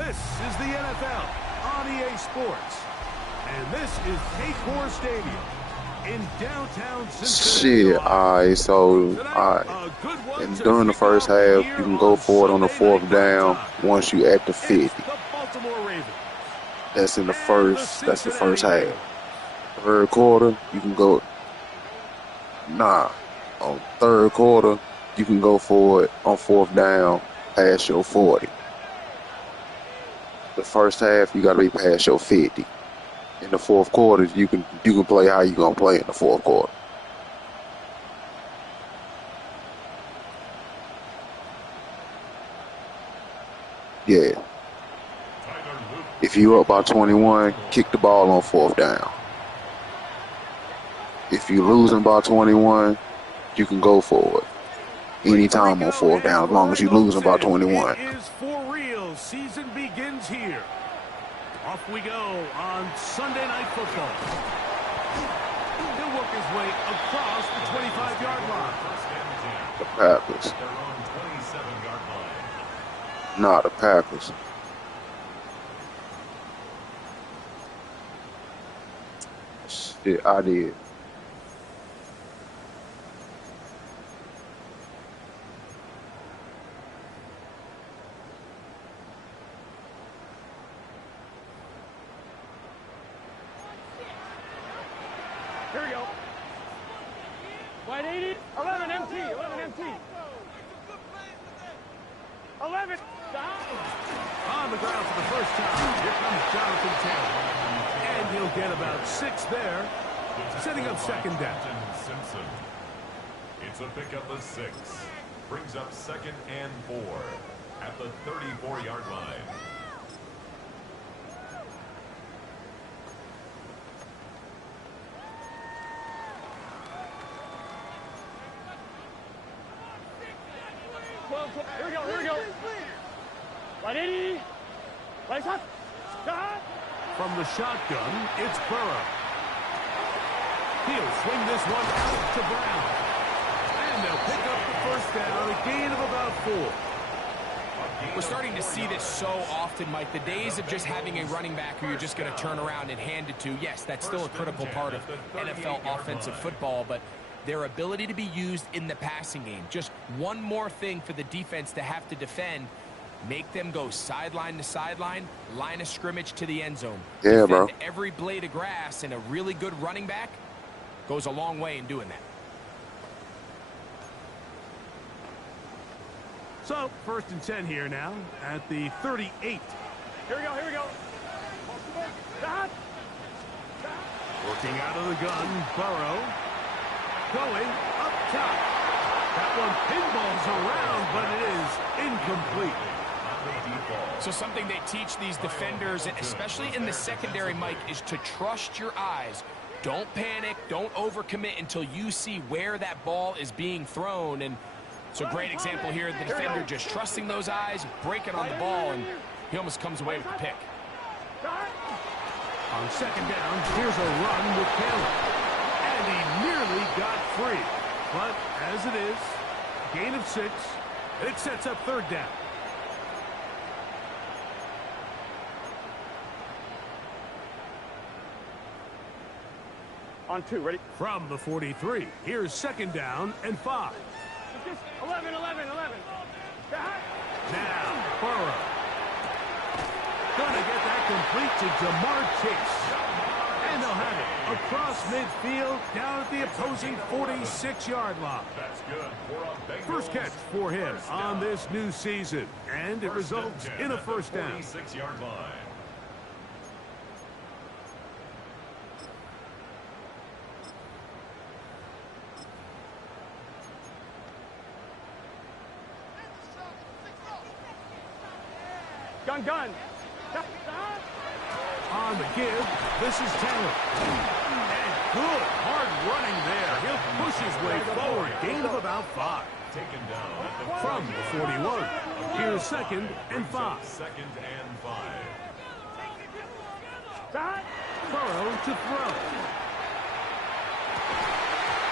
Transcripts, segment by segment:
This is the NFL on EA Sports. And this is Paycor Stadium in downtown Cincinnati. Shit, alright, so and during the first half, you can go for it on the fourth down once you at the 50. That's the first half. Third quarter, you can go on third quarter, you can go for it on fourth down past your 40. The first half, you gotta be past your 50. In the fourth quarter, you can play how you gonna play in the fourth quarter. Yeah. If you up by 21, kick the ball on fourth down. If you losing by 21, you can go for it anytime on fourth down as long as you losing by 21. It is for real. Season begins here. Off we go on Sunday Night Football. He'll work his way across the 25-yard line. The Packers. Nah, the Packers. Shit, I did. Here we go. Wide 80, 11 MT, 11 MT. 11, down. On the ground for the first time, here comes Jonathan Taylor. And he'll get about 6 there, setting up second down. Simpson. It's a pickup of 6. Brings up 2nd and 4 at the 34-yard line. Here we go, here we go. 180. Right shot. Shot. From the shotgun, it's Burrow. He'll swing this one out to Brown. And they'll pick up the first down, a gain of about 4. We're starting to see this so often, Mike. The days of just having a running back who you're just going to turn around and hand it to, yes, that's still a critical part of NFL offensive football, but their ability to be used in the passing game. Just one more thing for the defense to have to defend. Make them go sideline to sideline, line of scrimmage to the end zone. Yeah, defend bro. Every blade of grass, and a really good running back goes a long way in doing that. So, 1st and 10 here now at the 38. Here we go, here we go. Shot. Working out of the gun, Burrow. Going up top. That one pinballs around, but it is incomplete. So something they teach these defenders, especially in the secondary, Mike, is to trust your eyes. Don't panic. Don't overcommit until you see where that ball is being thrown. And it's a great example here. The defender just trusting those eyes, breaking on the ball, and he almost comes away with the pick. On 2nd down, here's a run with Taylor. And he nearly got free. But as it is, gain of 6, it sets up 3rd down. On 2, ready? From the 43, here's 2nd down and 5. 11, 11, 11. Now, Burrow. Gonna get that complete to Jamar Chase. And they'll have it across midfield down at the opposing 46-yard line. That's good. First catch for him on this new season. And it results in a first down. 46-yard line. Gun. On the give, this is Taylor. And good, hard running there. He'll push his way forward. Gain of about 5. Taken down at the From the 41, here's 2nd and 5. 2nd and 5. Burrow to throw.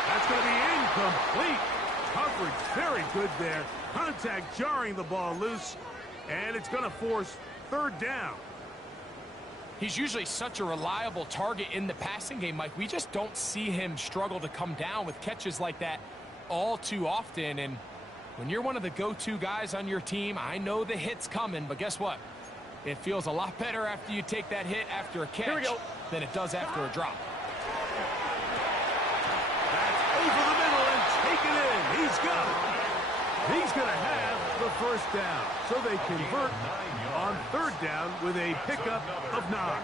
That's going to be incomplete. Coverage very good there. Contact jarring the ball loose. And it's going to force third down. He's usually such a reliable target in the passing game, Mike. We just don't see him struggle to come down with catches like that all too often. And when you're one of the go-to guys on your team, I know the hit's coming, but guess what? It feels a lot better after you take that hit after a catch than it does after a drop. That's over the middle and taken in. He's got it. He's going to have the first down. So they convert on third down with a pickup of 9.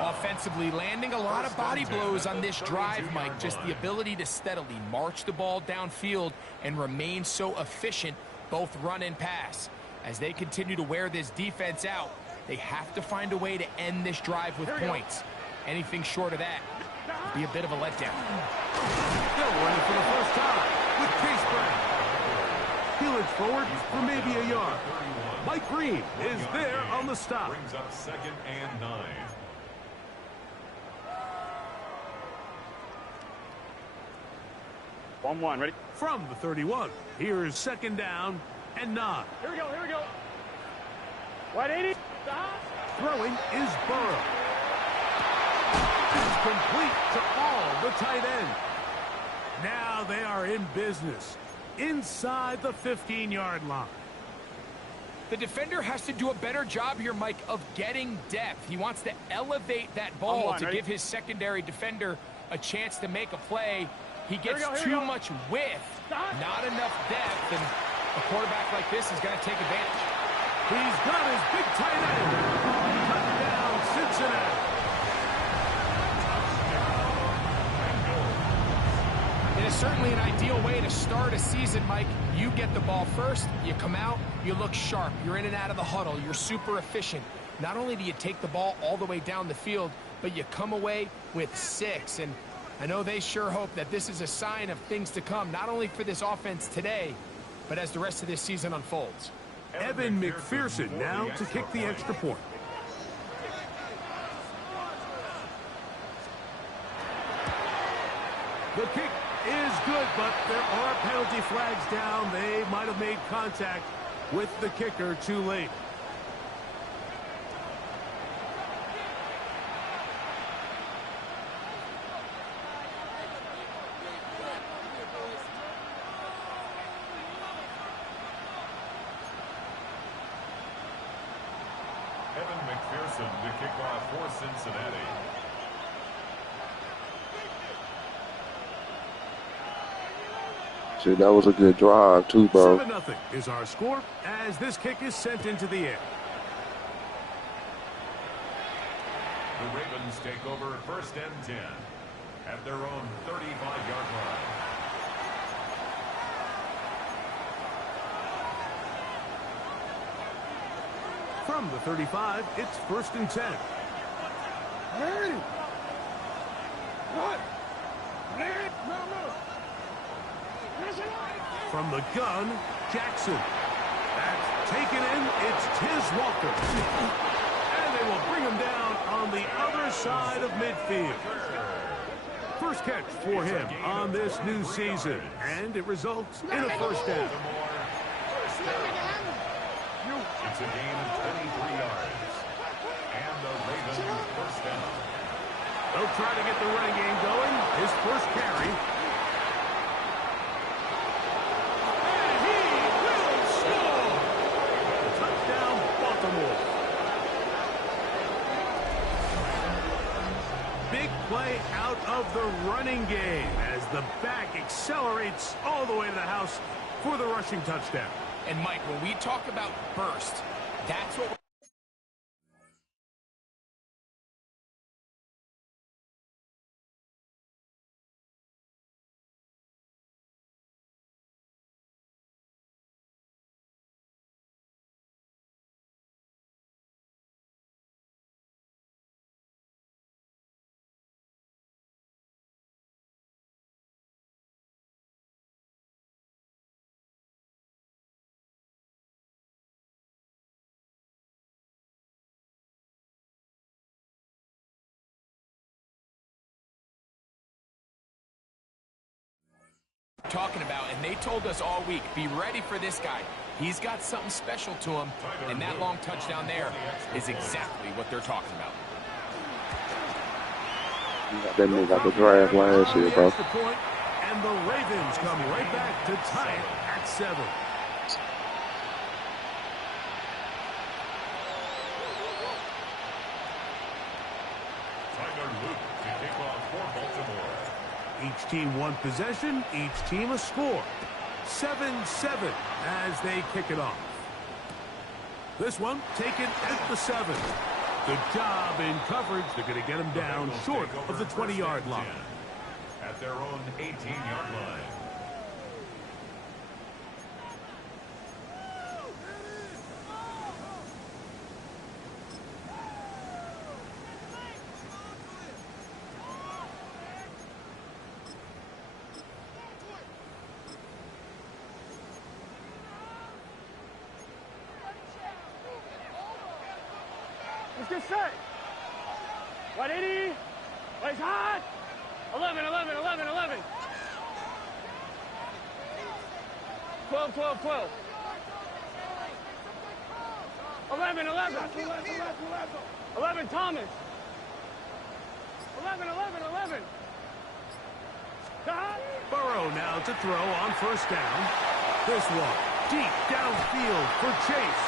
Offensively, landing a lot of body blows on this drive, Mike. Just the ability to steadily march the ball downfield and remain so efficient, both run and pass. As they continue to wear this defense out, they have to find a way to end this drive with points. Anything short of that would be a bit of a letdown. They're running for the first time with Case Brown. Peeling forward for maybe a yard. Mike Green is there on the stop. Brings up 2nd and 9. Ready? From the 31, here's 2nd down and 9. Here we go. 180. Stop. Throwing is Burrow. It's complete to all the tight end. Now they are in business inside the 15-yard line. The defender has to do a better job here, Mike, of getting depth. He wants to elevate that ball to give his secondary defender a chance to make a play. He gets too much width, not enough depth, and a quarterback like this is going to take advantage. He's got his big tight end. Touchdown, Cincinnati. It is certainly an ideal way to start a season, Mike. You get the ball first, you come out, you look sharp, you're in and out of the huddle, you're super efficient. Not only do you take the ball all the way down the field, but you come away with 6. And I know they sure hope that this is a sign of things to come, not only for this offense today, but as the rest of this season unfolds. Evan McPherson now to kick the extra point. The kick is good, but there are penalty flags down. They might have made contact with the kicker too late. Evan McPherson to kick off for Cincinnati. Shit, that was a good drive, too, bro. 7-0 is our score as this kick is sent into the air. The Ravens take over 1st and 10 at their own 35-yard line. From the 35, it's 1st and 10. From the gun, Jackson. That's taken in. It's Tiz Walker. And they will bring him down on the other side of midfield. First catch for him on this new season. And it results in a first down. It's a gain of 23 yards. And the Ravens first down. They'll try to get the running game going. His first carry. And he will score! Touchdown, Baltimore. Big play out of the running game as the back accelerates all the way to the house for the rushing touchdown. And, Mike, when we talk about burst, that's what we're talking about, and they told us all week, be ready for this guy. He's got something special to him, and that long touchdown there is exactly what they're talking about. That nigga got the drive last year, bro. And the Ravens come right back to tie it at 7. Each team one possession, each team a score. 7-7 as they kick it off. This one taken at the 7. Good job in coverage. They're going to get him down short of the 20-yard line. At their own 18-yard line. Let's get set. 180. Place hot. 11, 11, 11, 11. 12, 12, 12. 11, 11. 11, Thomas. 11, 11, 11. Burrow now to throw on first down. This one deep downfield for Chase.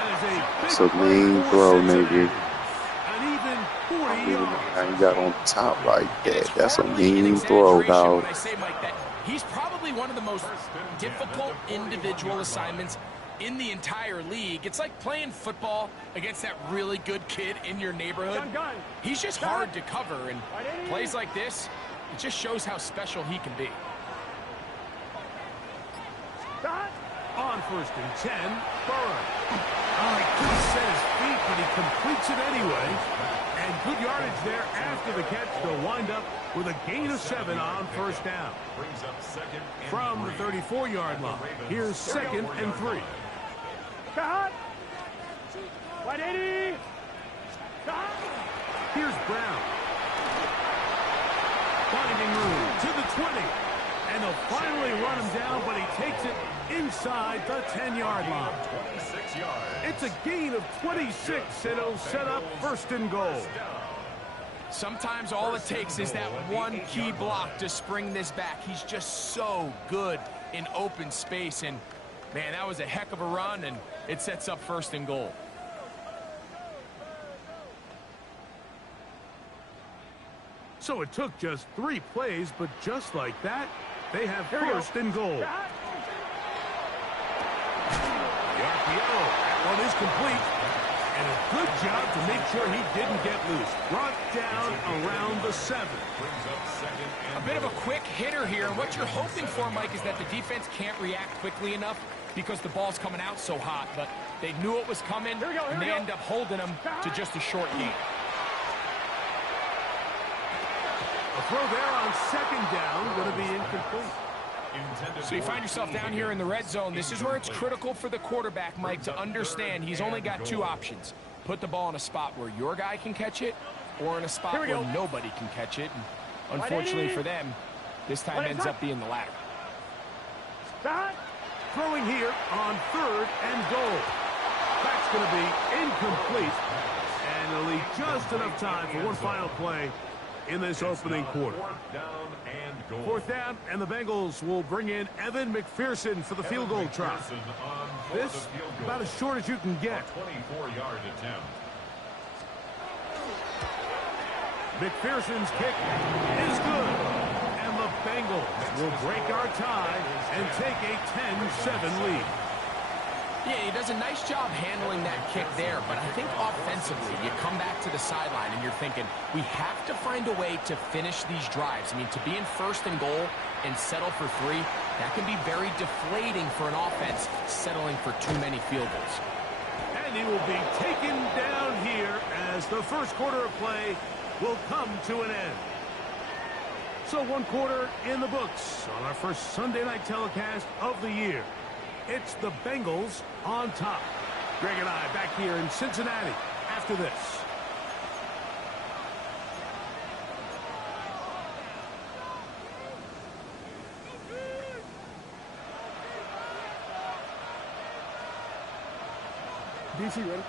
That is a big It's a mean throw, nigga. An even 40 yards. And he got on top like that. That's a mean throw, dog. When I say, Mike, that he's probably one of the most difficult individual assignments in the entire league. It's like playing football against that really good kid in your neighborhood. He's just hard to cover, and plays like this, it just shows how special he can be. On first and 10, Burrow. Oh, he couldn't set his feet, but he completes it anyway. And good yardage there after the catch. They'll wind up with a gain of 7 on first down. From the 34-yard line, here's 2nd and 3. Cut. 180. Cut. Here's Brown. Finding room to the 20. And they'll finally run him down, but he takes it inside the 10-yard line. 26 yards. It's a gain of 26, and it'll set up first and goal. Sometimes all it takes is that one key block to spring this back. He's just so good in open space, and man, that was a heck of a run, and it sets up first and goal. So it took just 3 plays, but just like that, they have first and goal. The RPO, that one is complete. And a good job to make sure he didn't get loose. Brought down around the 7. A bit of a quick hitter here, and what you're hoping for, Mike, is that the defense can't react quickly enough because the ball's coming out so hot, but they knew it was coming, and they end up holding them to just a short gain. A throw there on 2nd down, going to be incomplete. So you find yourself down here in the red zone. This is where it's critical for the quarterback, Mike, to understand he's only got 2 options. Put the ball in a spot where your guy can catch it, or in a spot where nobody can catch it. And unfortunately for them, this time ends up being the latter. Throwing here on 3rd and goal. That's going to be incomplete. And they'll leave just enough time for one final play in this opening quarter. 4th down, and the Bengals will bring in Evan McPherson for the field goal try. This about as short as you can get. 24-yard attempt. McPherson's kick is good. And the Bengals will break our tie and take a 10-7 lead. Yeah, he does a nice job handling that kick there, but I think offensively, you come back to the sideline and you're thinking, we have to find a way to finish these drives. I mean, to be in first and goal and settle for 3, that can be very deflating for an offense settling for too many field goals. And he will be taken down here as the first quarter of play will come to an end. So 1 quarter in the books on our first Sunday night telecast of the year. It's the Bengals on top. Greg and I back here in Cincinnati after this. DC, ready?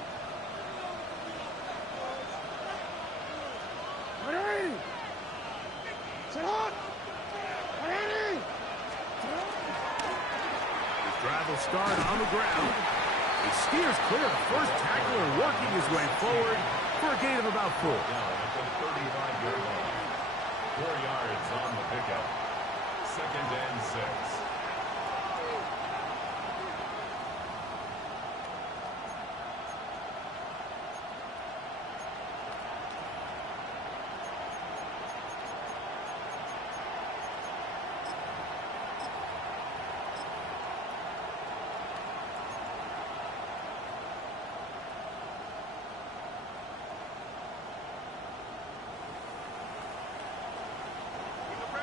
Ready! Set up! Ready! His drive will start on the ground. He steers clear of the first tackler, working his way forward for a gain of about 4. Down at the 35-yard line. 4 yards on the pickup. 2nd and 6.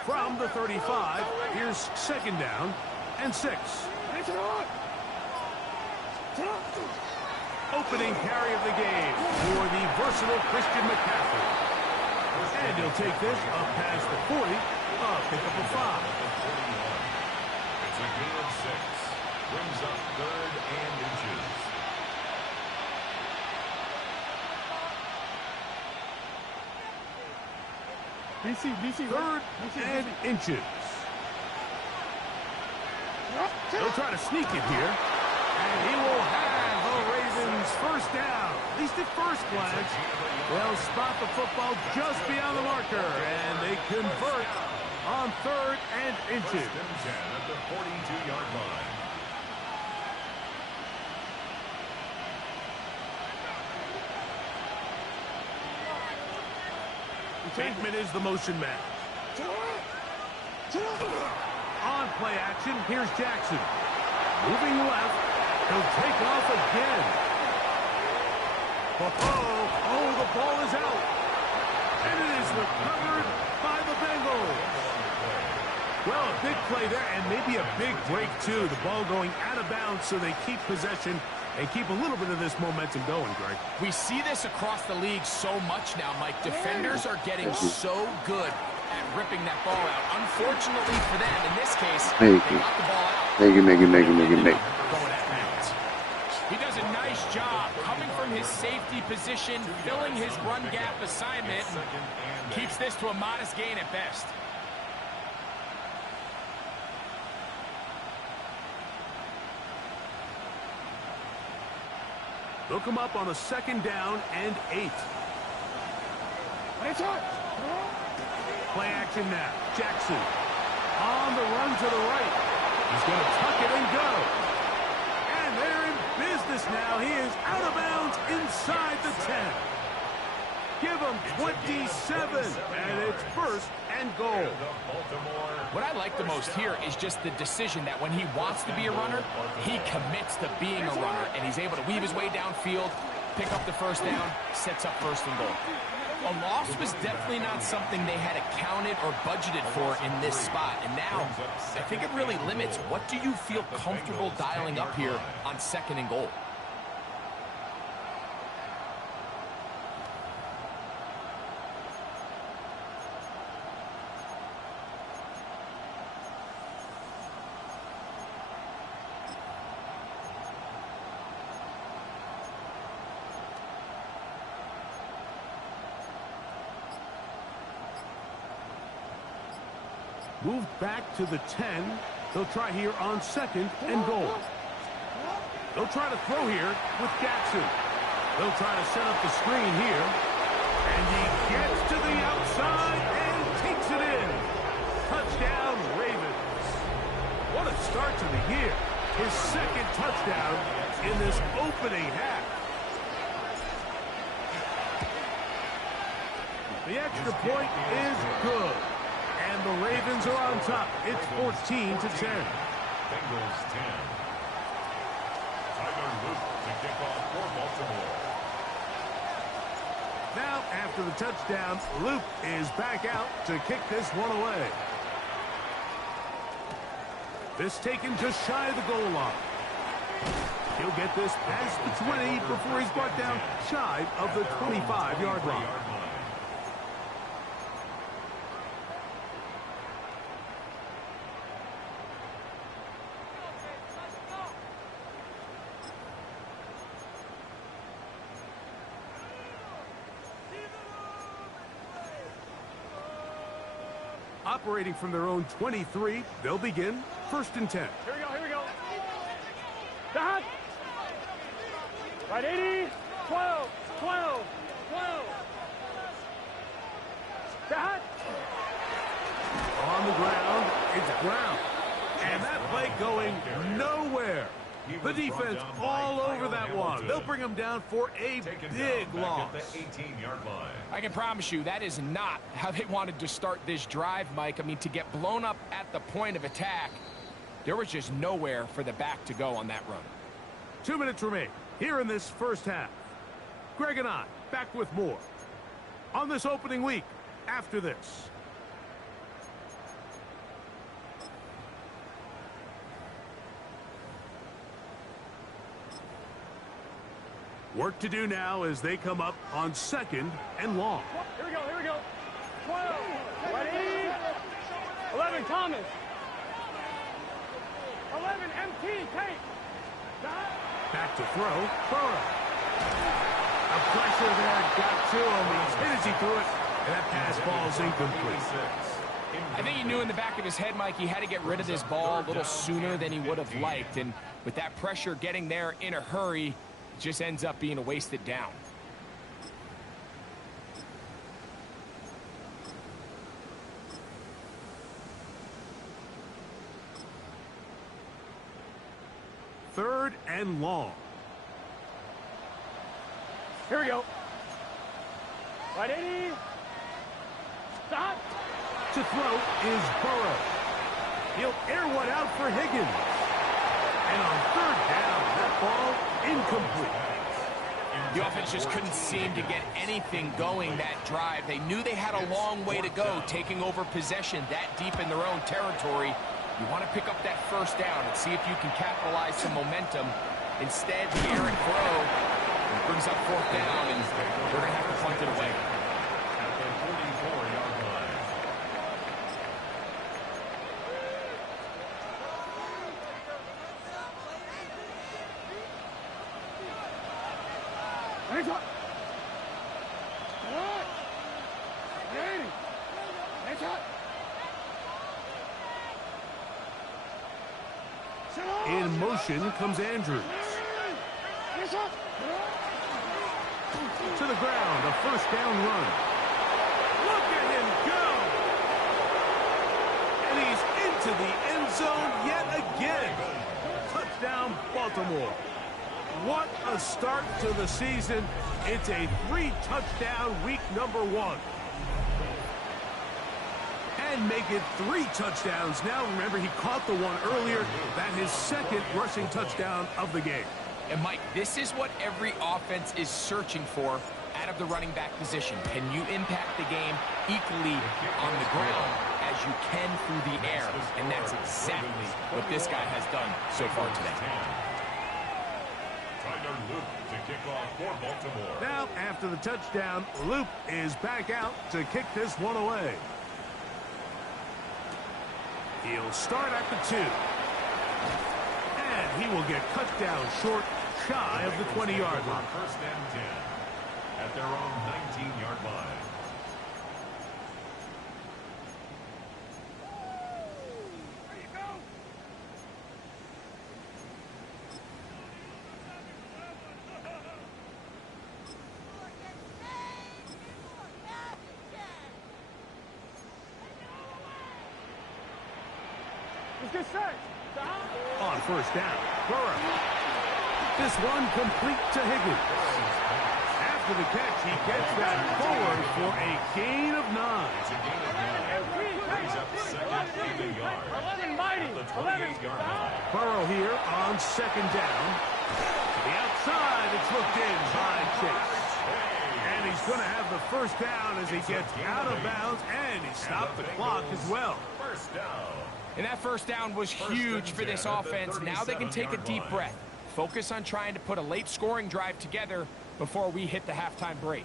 From the 35, here's 2nd down and 6. Opening carry of the game for the versatile Christian McCaffrey. And he'll take this up past the 40, pick up a 5. It's a gain of 6. Brings up 3rd and inches. DC, 3rd and inches. They'll try to sneak it here. And he will have the Ravens first down. At least at first glance. They'll spot the football just beyond the marker. And they convert on 3rd and inches. 1st and 10 at the 42-yard line. Bateman is the motion man. On play action, here's Jackson. Moving left. He'll take off again. Oh, the ball is out. And it is recovered by the Bengals. Well, a big play there, and maybe a big break, too. The ball going out of bounds, so they keep possession and keep a little bit of this momentum going, Greg. We see this across the league so much now, Mike. Defenders are getting so good at ripping that ball out. Unfortunately for them, in this case, they got the ball out. Make it. Going at bounds. He does a nice job coming from his safety position, filling his run gap assignment, and keeps this to a modest gain at best. They'll come up on a 2nd down and 8. Play action now. Jackson on the run to the right. He's going to tuck it and go. And they're in business now. He is out of bounds inside the 10. Give him 27, and it's 1st and goal. What I like the most here is just the decision that when he wants to be a runner, he commits to being a runner, and he's able to weave his way downfield, pick up the 1st down, sets up 1st and goal. A loss was definitely not something they had accounted or budgeted for in this spot, and now I think it really limits what do you feel comfortable dialing up here on 2nd and goal. Moved back to the 10. They'll try here on 2nd and goal. They'll try to throw here with Jackson. They'll try to set up the screen here. And he gets to the outside and takes it in. Touchdown, Ravens. What a start to the year. His 2nd touchdown in this opening half. The extra point is good. And the Ravens are on top. It's 14-10. Bengals 10. Tyler Luke to kick off for Baltimore. Now, after the touchdown, Luke is back out to kick this one away. This taken just shy of the goal line. He'll get this past the 20 before he's brought down shy of the 25-yard line. operating from their own 23. They'll begin 1st and 10. Here we go, here we go. Stop. Right 80, 12, 12, 12. Stop. On the ground, it's Brown. And that play going nowhere. The defense all over that one. They'll bring him down for a big loss. At the 18-yard line. I can promise you that is not how they wanted to start this drive, Mike. I mean, to get blown up at the point of attack, there was just nowhere for the back to go on that run. 2 minutes remain here in this first half. Greg and I back with more on this opening week after this. Work to do now as they come up on 2nd and long. Here we go, here we go. 12, ready? 11, Thomas. 11, MT, take. Stop. Back to throw, Burrow. The pressure there got to him. He's hit as he threw it, and that pass ball's incomplete. I think he knew in the back of his head, Mike, he had to get rid of this ball a little sooner than he would have liked. And with that pressure getting there in a hurry, it just ends up being a wasted down. Third and long. Here we go. Right 80. Stop. To throw is Burrow. He'll air one out for Higgins. And on 3rd down, that ball incomplete. The offense just couldn't seem to get anything going that drive. They knew they had a long way to go, taking over possession that deep in their own territory. You want to pick up that 1st down and see if you can capitalize some momentum. Instead, the errant throw brings up 4th down, and they're going to have to punt it away. At the 44-yard line. Hands up. What? 80. Hands up. In motion comes Andrews. Hands up. To the ground, a 1st down run. Look at him go! And he's into the end zone yet again. Touchdown, Baltimore. What a start to the season. It's a 3-touchdown week number 1. And make it 3 touchdowns now. Remember, he caught the one earlier. That his 2nd rushing touchdown of the game. And, Mike, this is what every offense is searching for out of the running back position. Can you impact the game equally on the ground as you can through the air? And that's exactly what this guy has done so far today. Tyler Luke to kick off for Baltimore. Now, after the touchdown, Luke is back out to kick this one away. He'll start at the 2. And he will get cut down short, shy of the 20-yard line. 1st and 10 at their own 19-yard line. Let's get set. Stop. On 1st down, Burrow. This one complete to Higgins. After the catch, he gets that forward for a gain of 9. Brings up 2nd and a yard. 11 mighty. At the 11. 28-yard line. Burrow here on 2nd down. To the outside, it's looked in by Chase. And he's going to have the 1st down as he gets out of bounds, and he stopped the clock as well. 1st down. And that 1st down was huge for this offense. Now they can take a deep breath. Focus on trying to put a late scoring drive together before we hit the halftime break.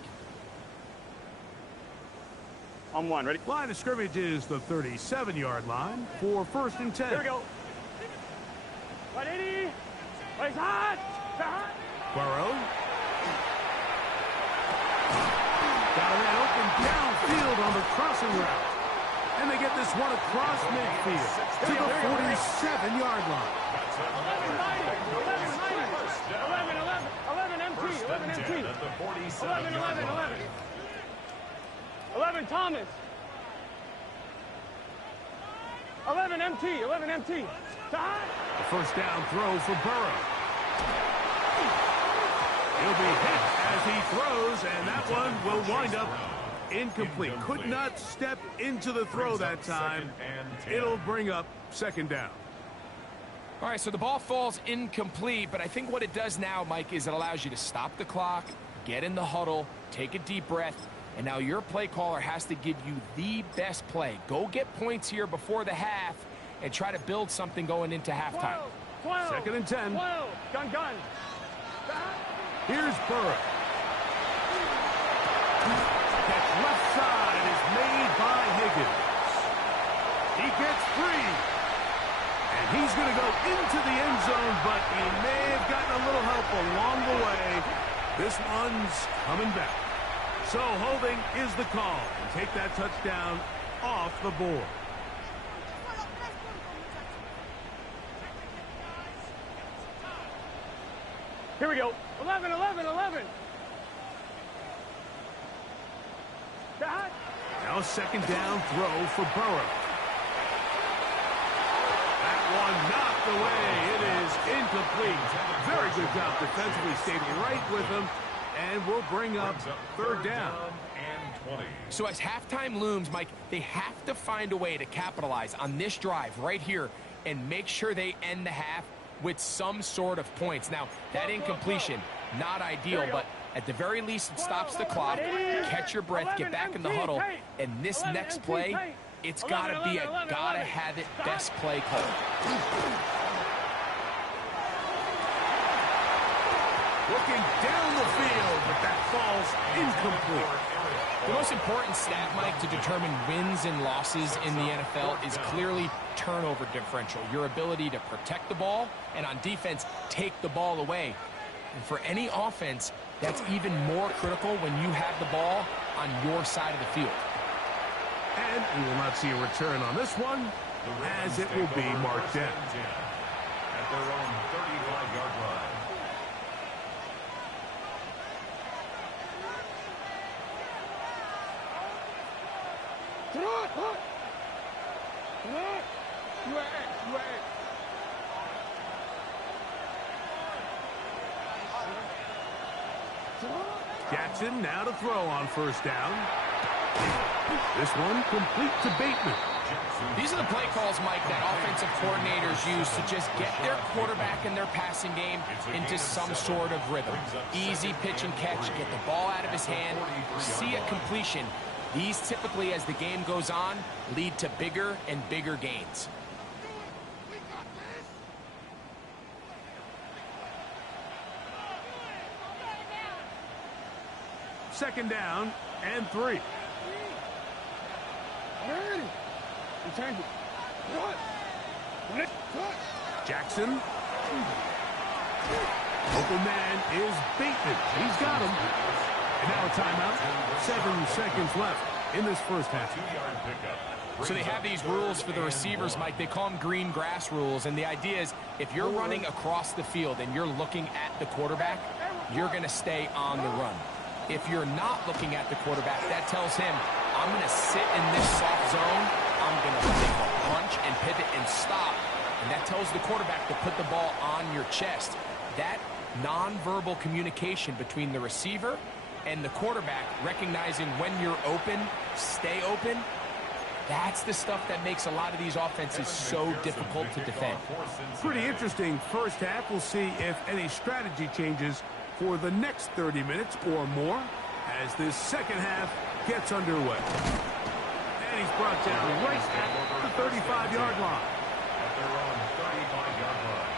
On 1, ready? Line of scrimmage is the 37-yard line for 1st and 10. Here we go. 180. Place hot. Hot. Burrow. Got a man open downfield on the crossing route. And they get this one across midfield to the 47-yard line. 11 MT. 11 Thomas. 11 MT. A first down throw for Burrow. He'll be hit as he throws, and that one will wind up incomplete. Could not step into the throw that time. It'll bring up second down. All right, so the ball falls incomplete, but I think what it does now, Mike, is it allows you to stop the clock, get in the huddle, take a deep breath, and now your play caller has to give you the best play. Go get points here before the half and try to build something going into halftime. 12, Second and 10. 12. Gun. Here's Burrow. Catch left side is made by Higgins. He gets free. And he's going to go into the end zone, but he may have gotten a little help along the way. This one's coming back. So holding is the call. And take that touchdown off the board. Here we go. 11. Now a second down throw for Burrow. That one knocked away. It is incomplete. Very good job defensively. Stayed right with him. And we'll bring up third down. So as halftime looms, Mike, they have to find a way to capitalize on this drive right here and make sure they end the half with some sort of points. Now, that incompletion, not ideal, but at the very least, it stops the clock. Catch your breath, get back in the huddle, and this next play, it's got to be a gotta-have-it best play call. Looking down the field, but that falls incomplete. The most important stat, Mike, to determine wins and losses in the NFL is clearly turnover differential, your ability to protect the ball, and on defense, take the ball away. And for any offense, that's even more critical when you have the ball on your side of the field. And we will not see a return on this one, as it will be marked down. At their own 35-yard line. Jackson now to throw on first down. This one complete to Bateman. These are the play calls, Mike, that offensive coordinators use to just get their quarterback and their passing game into some sort of rhythm. Easy pitch and catch, get the ball out of his hand, see a completion. These typically, as the game goes on, lead to bigger and bigger gains. Second down and 3. Jackson. Open man is Bateman. He's got him. And now a timeout. 7 seconds left in this first half. So they have these rules for the receivers, Mike. They call them green grass rules. And the idea is if you're running across the field and you're looking at the quarterback, you're going to stay on the run. If you're not looking at the quarterback, that tells him, I'm going to sit in this soft zone. I'm going to take a punch and pivot and stop. And that tells the quarterback to put the ball on your chest. That nonverbal communication between the receiver and the quarterback, recognizing when you're open, stay open, that's the stuff that makes a lot of these offenses so difficult to defend. Pretty interesting first half. We'll see if any strategy changes for the next 30 minutes or more as this second half gets underway. And he's brought down right at the 35-yard line. At their own 35-yard line.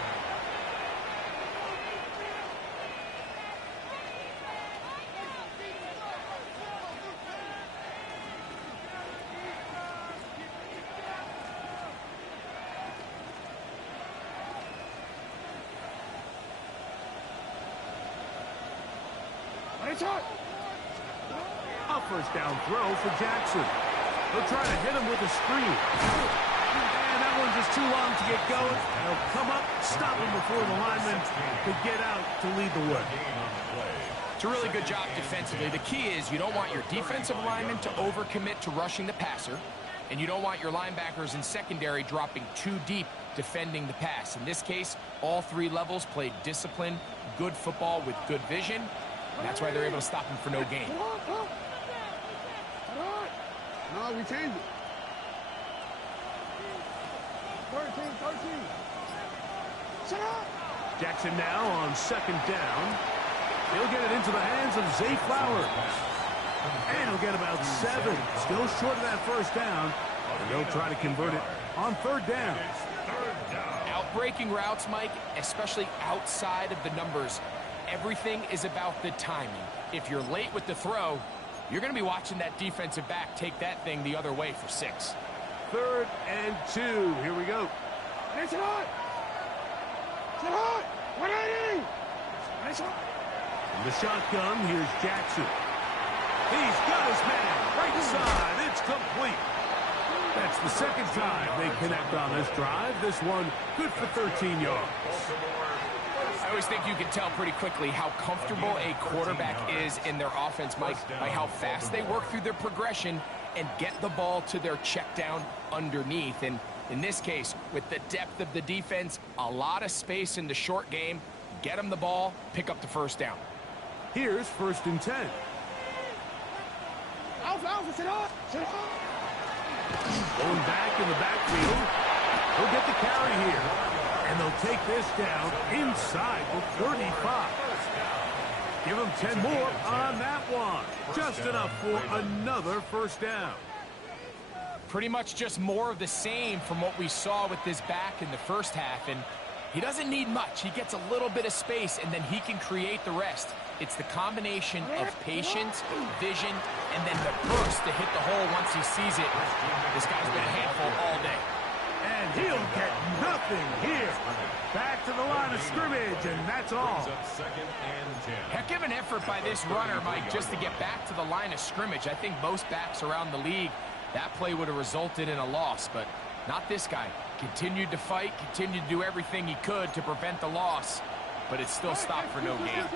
A first down throw for Jackson. They'll try to hit him with a screen. And that one's just too long to get going. They'll come up, stop him before the lineman could get out to lead the way. It's a really good job defensively. The key is you don't want your defensive linemen to overcommit to rushing the passer, and you don't want your linebackers in secondary dropping too deep defending the pass. In this case, all three levels played disciplined, good football with good vision, and that's why they're able to stop him for no gain. No, we changed it. 13. Shut up. Jackson now on second down. He'll get it into the hands of Zay Flowers. And he'll get about 7. Still short of that first down. And they'll try to convert it on third down. Outbreaking routes, Mike, especially outside of the numbers, everything is about the timing. If you're late with the throw, you're going to be watching that defensive back take that thing the other way for 6. 3rd and 2. Here we go. It's hot. 180. From the shotgun, here's Jackson. He's got his man. Right side. It's complete. That's the second time they connect on this drive. This one good for 13 yards. I always think you can tell pretty quickly how comfortable a quarterback is in their offense, Mike, by how fast they work through their progression and get the ball to their check down underneath. And in this case, with the depth of the defense, a lot of space in the short game, get them the ball, pick up the first down. Here's 1st and 10. Alpha, sit up. Going back in the backfield. He'll get the carry here. And they'll take this down inside the 35. Give them 10 more on that one. Just enough for another first down. Pretty much just more of the same from what we saw with this back in the first half. And he doesn't need much. He gets a little bit of space, and then he can create the rest. It's the combination of patience, vision, and then the burst to hit the hole once he sees it. This guy's been a handful all day. And he'll get nothing here. Back to the line of scrimmage, and that's all. Heck of an effort by this runner, Mike, just to get back to the line of scrimmage. I think most backs around the league, that play would have resulted in a loss, but not this guy. Continued to fight, continued to do everything he could to prevent the loss, but it still stopped for no gain.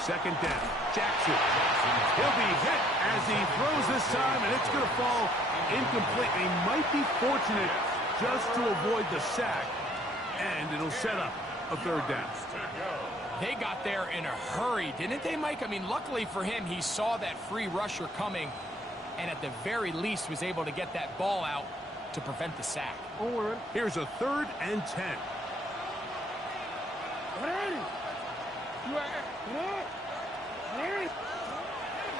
Second down. Jackson. He'll be hit as he throws this time, and it's going to fall incomplete. He might be fortunate just to avoid the sack, and it'll set up a 3rd down. They got there in a hurry, didn't they, Mike? I mean, luckily for him, he saw that free rusher coming, and at the very least was able to get that ball out to prevent the sack. Here's a 3rd and 10.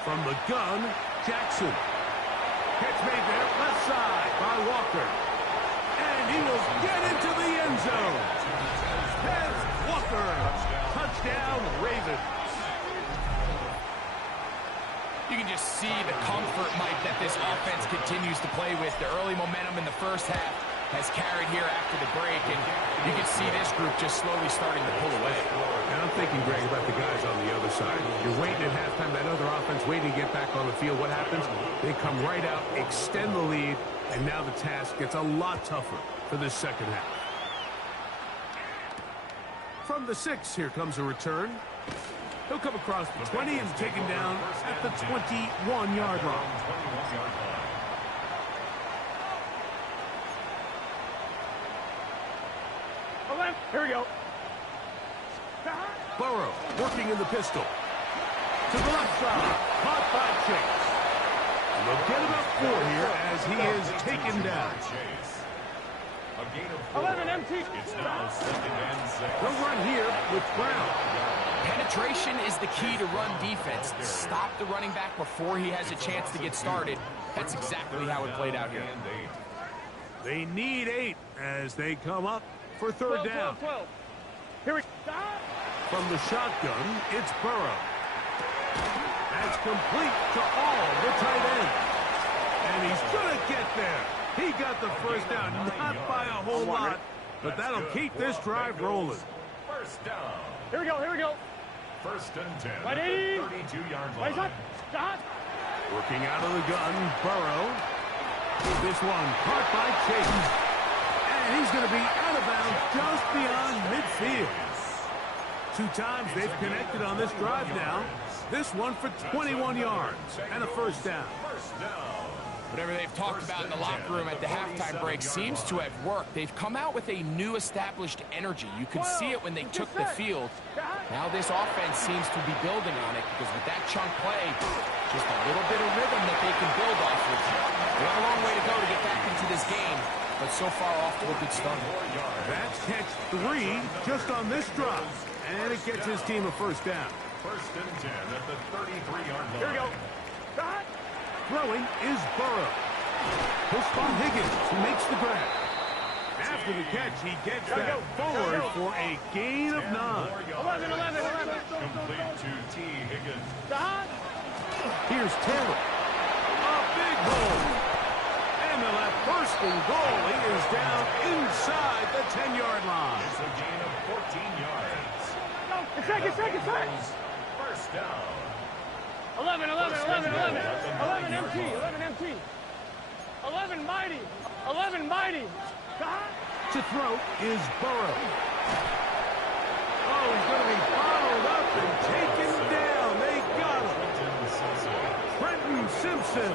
From the gun, Jackson. Catch made there, left side by Walker. And he will get into the end zone. Here's Walker. Touchdown, Ravens. You can just see the comfort, Mike, that this offense continues to play with. The early momentum in the first half has carried here after the break, and you can see this group just slowly starting to pull away. And I'm thinking, Greg, about the guys on the other side. You're waiting at halftime, that other offense waiting to get back on the field. What happens? They come right out, extend the lead, and now the task gets a lot tougher for this second half. From the 6, here comes a return. He'll come across the 20 and taken down at the 21-yard line. Here we go. Burrow working in the pistol. To the left side. Caught by Chase. And they'll get about 4 here as he is taken down. 11 empty. It's now 2nd and 6. They'll run here with Brown. Penetration is the key to run defense. Stop the running back before he has a chance to get started. That's exactly how it played out here. They need 8 as they come up for 3rd down. 12. Here we go. From the shotgun, it's Burrow. That's complete to all the tight ends. And he's going to get there. He got the first down, not by a whole lot, but that'll keep this drive rolling. First down. Here we go. First and 10 Right, at 80. the 32-yard Right, line. stop. Working out of the gun, Burrow. This one caught by Chase. And he's going to be out of bounds just beyond midfield. 2 times they've connected on this drive now. This one for 21 yards and a first down. Whatever they've talked about in the locker room at the halftime break seems to have worked. They've come out with a new established energy. You could see it when they took the field. Now this offense seems to be building on it because with that chunk play, just a little bit of rhythm that they can build off of. They have a long way to go to get back into this game, but so far off to a good start. That's catch 3 just on this drop, and it gets his team a first down. First and 10 at the 33-yard line. Here we go. Stop. Throwing is Burrow. He'll spot Higgins, who makes the grab. After the catch, he gets that forward for a gain of 9. 11. Complete to T. Higgins. Stop. Here's Taylor. A big hole. And they'll have first and goal. He is down inside the 10-yard line. It's a gain of 14 yards. Second. First down. 11 empty. 11 mighty. 11 mighty. Stop. To throw is Burrow. Oh, he's going to be bottled up and taken down. They got him. Trenton Simpson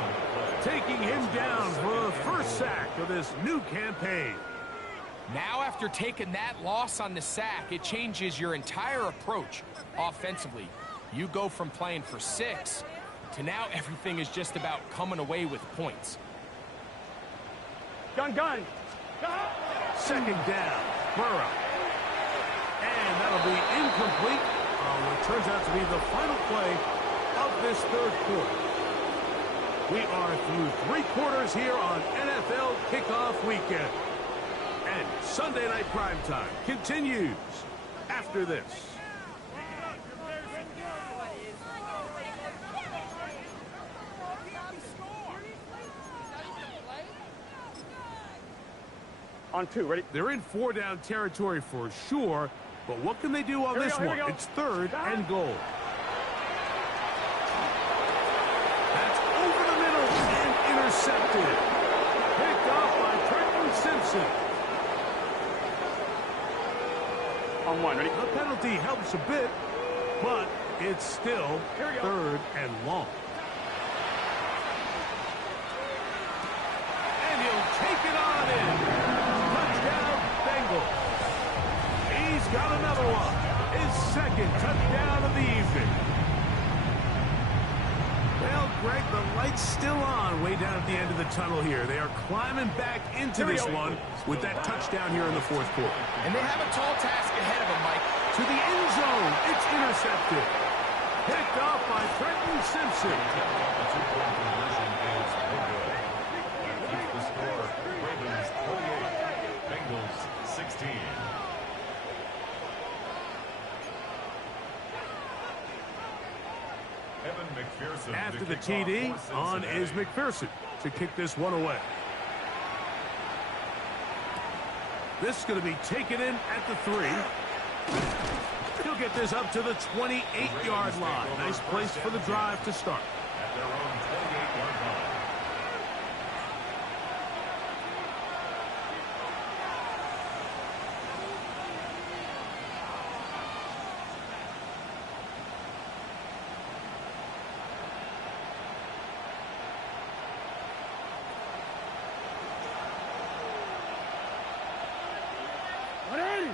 taking him down for the first sack of this new campaign. Now after taking that loss on the sack, it changes your entire approach offensively. You go from playing for 6 to now everything is just about coming away with points. Gun. Second down, Burrow. And that'll be incomplete on what turns out to be the final play of this third quarter. We are through 3 quarters here on NFL Kickoff Weekend. And Sunday Night Primetime continues after this. On 2, ready? They're in 4-down territory for sure, but what can they do on this one? It's 3rd and goal. That's over the middle and intercepted. Picked off by Trenton Simpson. On 1, ready? The penalty helps a bit, but it's still 3rd and long. And he'll take it on in. Touchdown, Bengals. He's got another one. His 2nd touchdown of the evening. Well, Greg, the light's still on way down at the end of the tunnel here. They are climbing back into this one with that touchdown here in the 4th quarter. And they have a tall task ahead of them, Mike. To the end zone. It's intercepted. Picked off by Trenton Simpson. The two-point conversion is no good. Keeps the score. Ravens 28, Bengals 16. Evan McPherson. After to the kick off TD, for on Cincinnati. is McPherson to kick this one away. This is going to be taken in at the 3. He'll get this up to the 28-yard line. Nice place for the drive to start. At their own 28-yard line. Ready?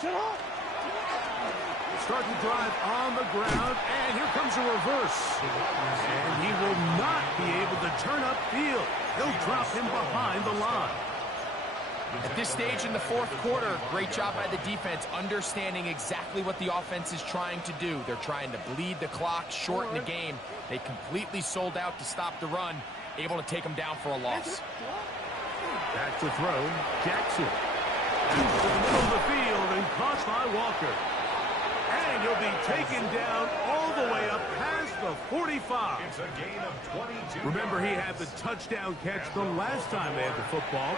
Sit up. Start the drive on the ground, and here comes a reverse. And he will not be able to turn upfield. He'll drop him behind the line. At this stage in the 4th quarter, great job by the defense understanding exactly what the offense is trying to do. They're trying to bleed the clock, shorten the game. They completely sold out to stop the run, able to take them down for a loss. Back to throw, Jackson. To the middle of the field and caught by Walker. And he'll be taken down all the way up past the 45. It's a gain of 22 Remember, he yards. had the touchdown catch the last time they had the football.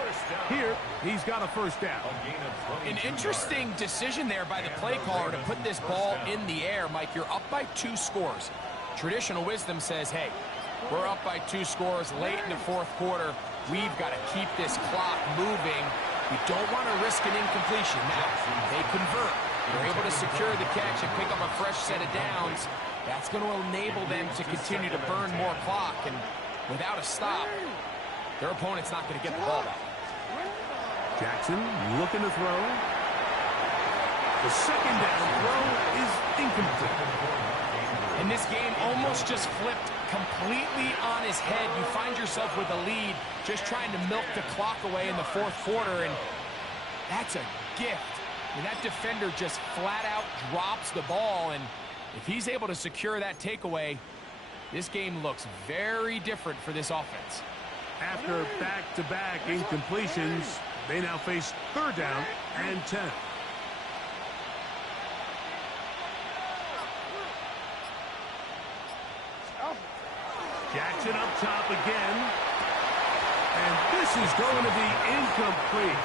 Here, he's got a first down. A gain of 22 An interesting decision there by the play caller to put this ball in the air. Mike, you're up by 2 scores. Traditional wisdom says, hey, we're up by 2 scores late in the fourth quarter. We've got to keep this clock moving. We don't want to risk an incompletion. Now, they convert. They're able to secure the catch and pick up a fresh set of downs. That's going to enable them to continue to burn more clock. And without a stop, their opponent's not going to get the ball back. Jackson looking to throw. The second down throw is incomplete. And this game almost just flipped completely on his head. You find yourself with a lead, just trying to milk the clock away in the fourth quarter, and that's a gift. I mean, that defender just flat out drops the ball, and if he's able to secure that takeaway, this game looks very different for this offense. After back-to-back incompletions, they now face third down and 10. Jackson up top again. And this is going to be incomplete.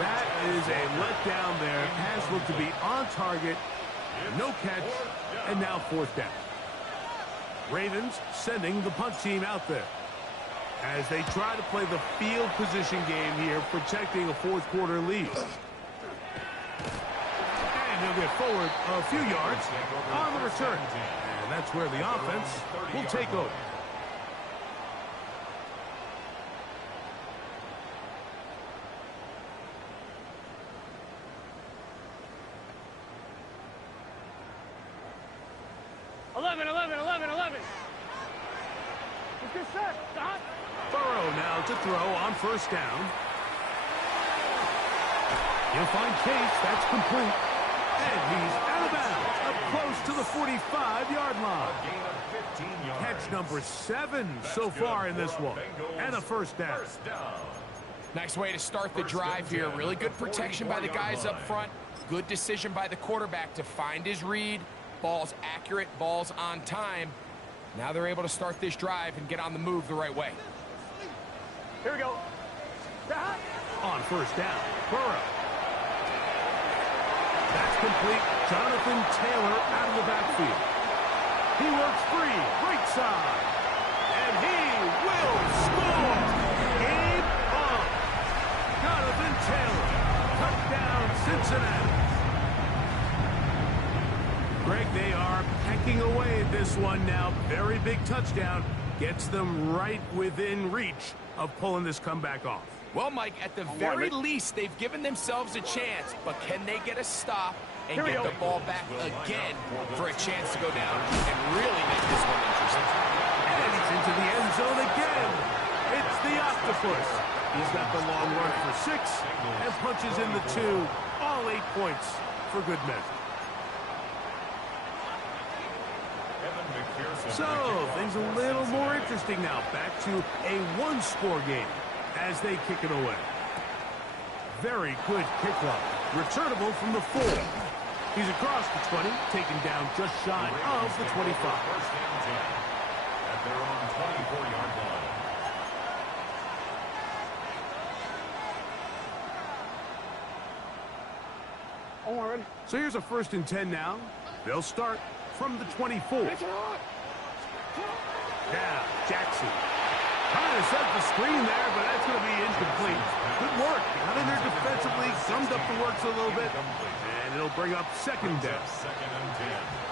That is a letdown there. Pass looked to be on target. No catch. And now fourth down. Ravens sending the punt team out there as they try to play the field position game here, protecting a fourth quarter lead. And they'll get forward a few yards on the return. And that's where the offense will take over. Burrow now to throw on first down. He'll find Case. That's complete. And he's out of bounds, up close to the 45-yard line. Catch number 7 so far in this one. And a first down. Nice way to start the drive here. Really good protection by the guys up front. Good decision by the quarterback to find his read. Ball's accurate, ball's on time. Now they're able to start this drive and get on the move the right way. Here we go. On first down, Burrow. That's complete. Jonathan Taylor out of the backfield. He works free, right side. And he will score. Game on. Jonathan Taylor. Touchdown, Cincinnati. Greg, they are pecking away at this one now. Very big touchdown. Gets them right within reach of pulling this comeback off. Well, Mike, at the very least, they've given themselves a chance, but can they get a stop and get the ball back again for a chance to go down and really make this one interesting? And he's into the end zone again. It's the octopus. He's got the long run for 6 and punches in the 2. All 8 points for good measure. So, things a little more interesting now. Back to a one-score game as they kick it away. Very good kickoff. Returnable from the 4. He's across the 20, taken down just shy of the 25. At their own 24-yard line. So here's a 1st and 10 now. They'll start from the 24. Now, Jackson. Trying to set the screen there, but that's going to be incomplete. Good work. Got in there defensively, summed up the works a little bit, and it'll bring up second down.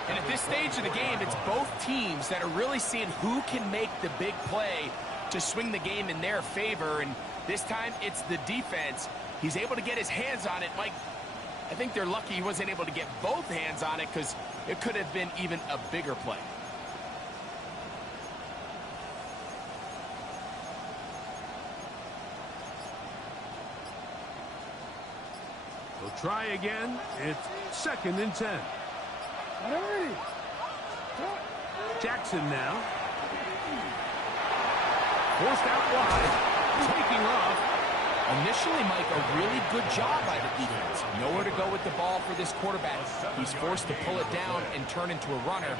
And at this stage of the game, it's both teams that are really seeing who can make the big play to swing the game in their favor, and this time it's the defense. He's able to get his hands on it. Mike, I think they're lucky he wasn't able to get both hands on it because it could have been even a bigger play. They'll try again. It's 2nd and 10. Jackson now. Forced out wide. Taking off. Initially, Mike, a really good job by the defense. Nowhere to go with the ball for this quarterback. He's forced to pull it down and turn into a runner.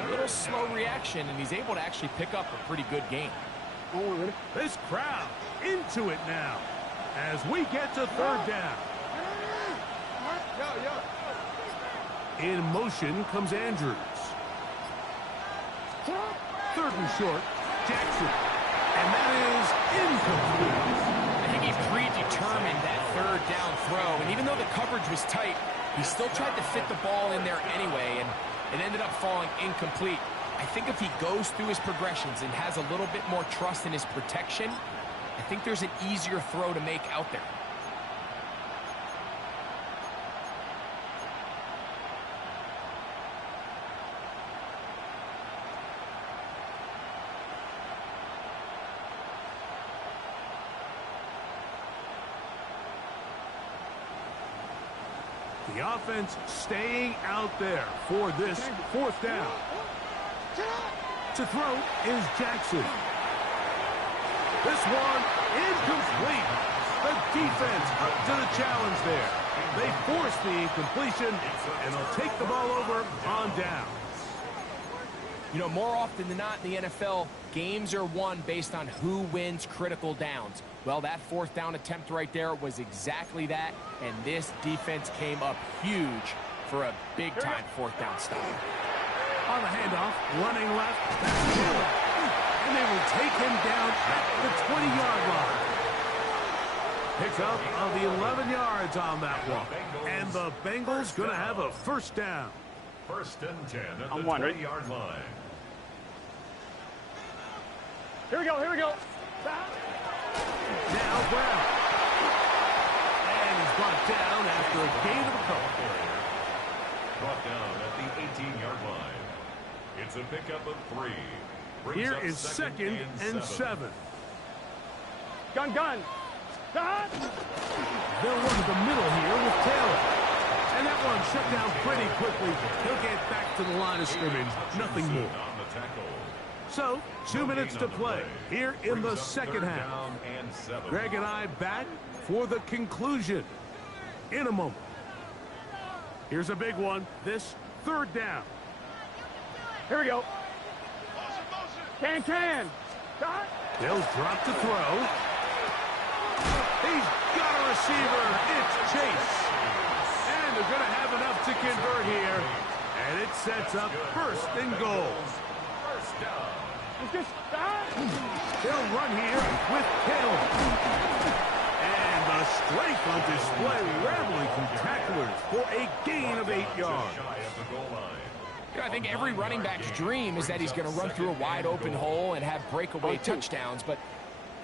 A little slow reaction, and he's able to actually pick up a pretty good game. This crowd into it now as we get to third down. In motion comes Andrews. Third and short, Jackson. And that is incomplete. I think he predetermined that third down throw, and even though the coverage was tight, he still tried to fit the ball in there anyway, and it ended up falling incomplete. I think if he goes through his progressions and has a little bit more trust in his protection, I think there's an easier throw to make out there. The offense staying out there for this fourth down. To throw is Jackson. This one incomplete. The defense up to the challenge there. They force the incompletion, and they'll take the ball over on down. You know, more often than not in the NFL, games are won based on who wins critical downs. Well, that fourth down attempt right there was exactly that, and this defense came up huge for a big-time fourth down stop. On the handoff, running left, that's Taylor. And they will take him down at the 20-yard line. Picks up of the 11 yards on that one. And the Bengals going to have a first down. First and 10 at the 20-yard line. Here we go, here we go. Now Brown. And he's brought down after a gain of a couple. Brought down at the 18-yard line. It's a pickup of 3. Here is second and 7. Gun. They'll run to the middle here with Taylor. And that one shut down pretty quickly. He'll get back to the line of scrimmage. Nothing more. So, 2 minutes to play here in the second half. Greg and I back for the conclusion in a moment. Here's a big one. This third down. Here we go. Can. They'll drop to throw. He's got a receiver. It's Chase. And they're going to have enough to convert here. And it sets up first and goal. They'll run here with Taylor. And the strength on display, rambling through tacklers for a gain of 8 yards. You know, I think every running back's dream is that he's going to run through a wide open hole and have breakaway touchdowns, but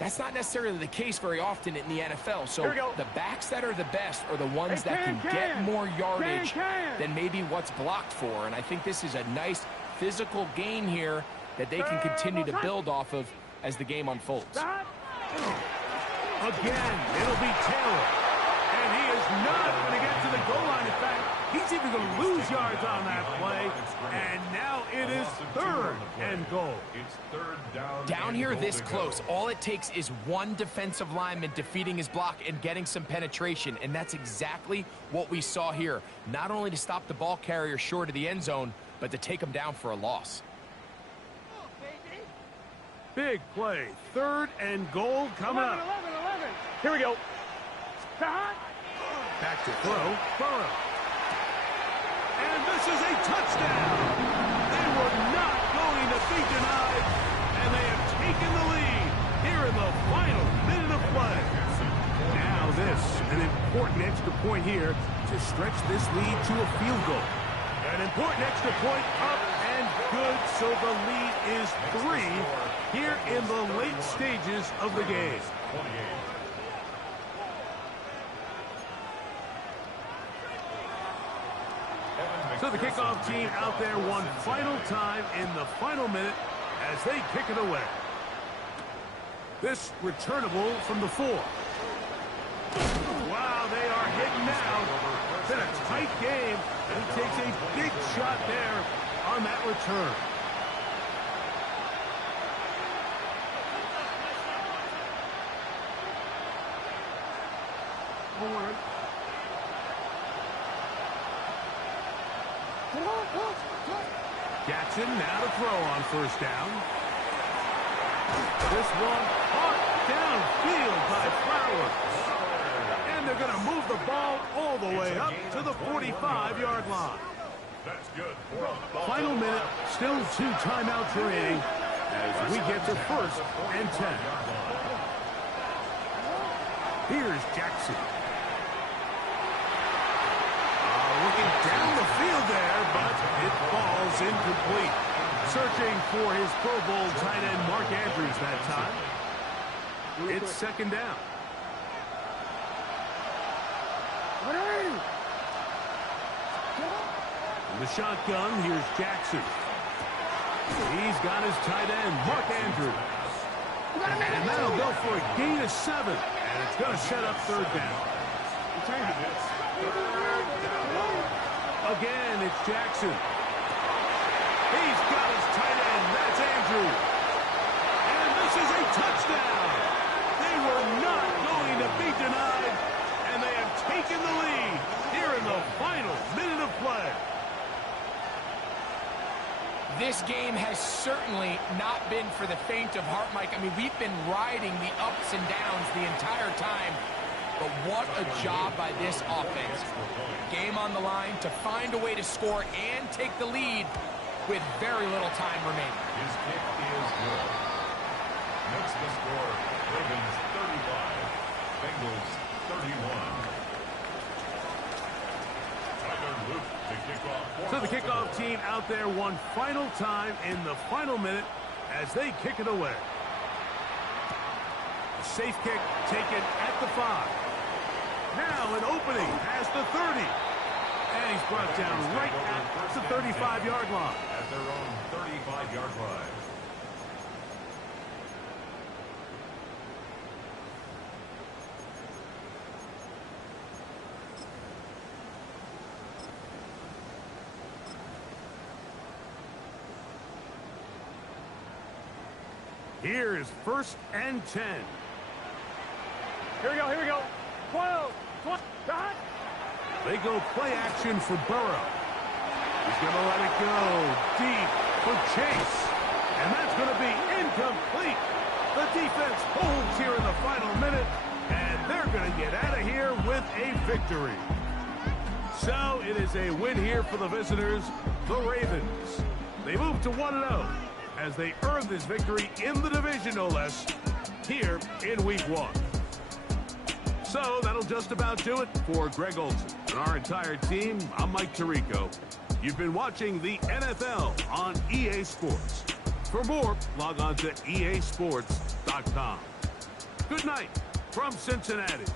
that's not necessarily the case very often in the NFL. So the backs that are the best are the ones that can get more yardage than maybe what's blocked for. And I think this is a nice physical gain here that they can continue to build off of as the game unfolds. Again, it'll be Taylor. And he is not going to get to the goal line. In fact, he's even going to lose yards on that play. And now it is third and goal. It's third down. Down here this close, all it takes is one defensive lineman defeating his block and getting some penetration. And that's exactly what we saw here. Not only to stop the ball carrier short of the end zone, but to take him down for a loss. Big play. Third and goal coming up. 11. Here we go. Back to throw. Burrow. And this is a touchdown. They were not going to be denied. And they have taken the lead here in the final minute of play. Now this, an important extra point here to stretch this lead to a field goal. An important extra point up and good, so the lead is 3 here in the late stages of the game. So the kickoff team out there one final time in the final minute as they kick it away. This returnable from the 4. Wow, they are hitting now. It's been a tight game, and he takes a big shot there on that return. Jackson now to throw on first down. This one caught downfield by Flowers. And they're going to move the ball all the way up to the 45-yard line. That's good. Final minute, still 2 timeouts remaining as we get to 1st and 10. Here's Jackson. Looking down the field there, but it falls incomplete. Searching for his Pro Bowl tight end Mark Andrews that time. It's 2nd down. In the shotgun, here's Jackson. He's got his tight end, Mark Andrews. And that'll go for a gain of 7. And it's going to set up 3rd down. Again, it's Jackson. He's got his tight end. That's Andrews. And this is a touchdown. They were not going to be denied. And they have taken the lead here in the final minute of play. This game has certainly not been for the faint of heart, Mike. I mean, we've been riding the ups and downs the entire time. But what a job by this offense. Game on the line to find a way to score and take the lead with very little time remaining. His kick is good. Makes the score Ravens 35, Bengals 31. So the kickoff team out there one final time in the final minute as they kick it away. A safe kick taken at the 5. Now an opening past the 30. And he's brought down right at the 35-yard line. At their own 35-yard line. Here is 1st and 10. Here we go, here we go. 12, 12, dot. They go play action for Burrow. He's going to let it go deep for Chase. And that's going to be incomplete. The defense holds here in the final minute, and they're going to get out of here with a victory. So it is a win here for the visitors, the Ravens. They move to 1-0 as they earn this victory in the division, no less, here in Week 1. So that'll just about do it for Greg Olson and our entire team. I'm Mike Tirico. You've been watching the NFL on EA Sports. For more, log on to easports.com. Good night from Cincinnati.